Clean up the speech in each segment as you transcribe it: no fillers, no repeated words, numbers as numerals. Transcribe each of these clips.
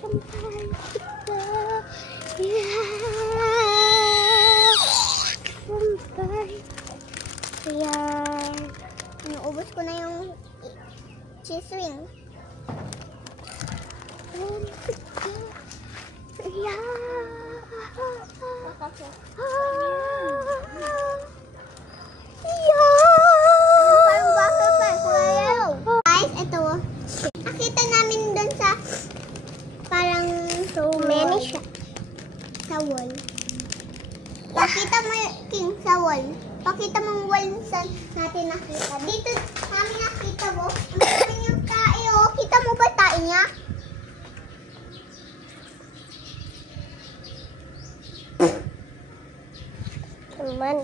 Sampay kita. Yeah. Sampay. Kaya, naubos ko na yung cheese ring. Yeah. Guys, ito. Nakita namin doon sa parang so many siya. Sa wall. Pakita mo King sa wall. Pakita mo yung wall sa natin nakita. Dito namin nakita mo. Ang dami yung tae oh. Kita mo ba tae niya? Teman.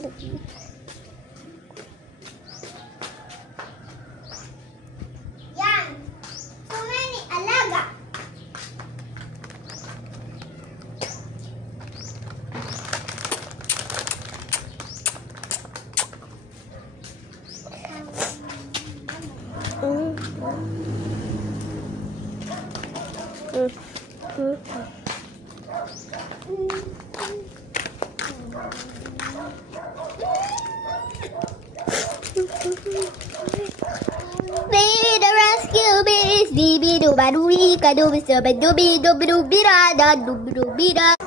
Yan. So many alaga. Baby, the rescue bees, dibi do ba do bi ka do bi so ba do bi da da do bi da.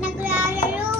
Naglalaro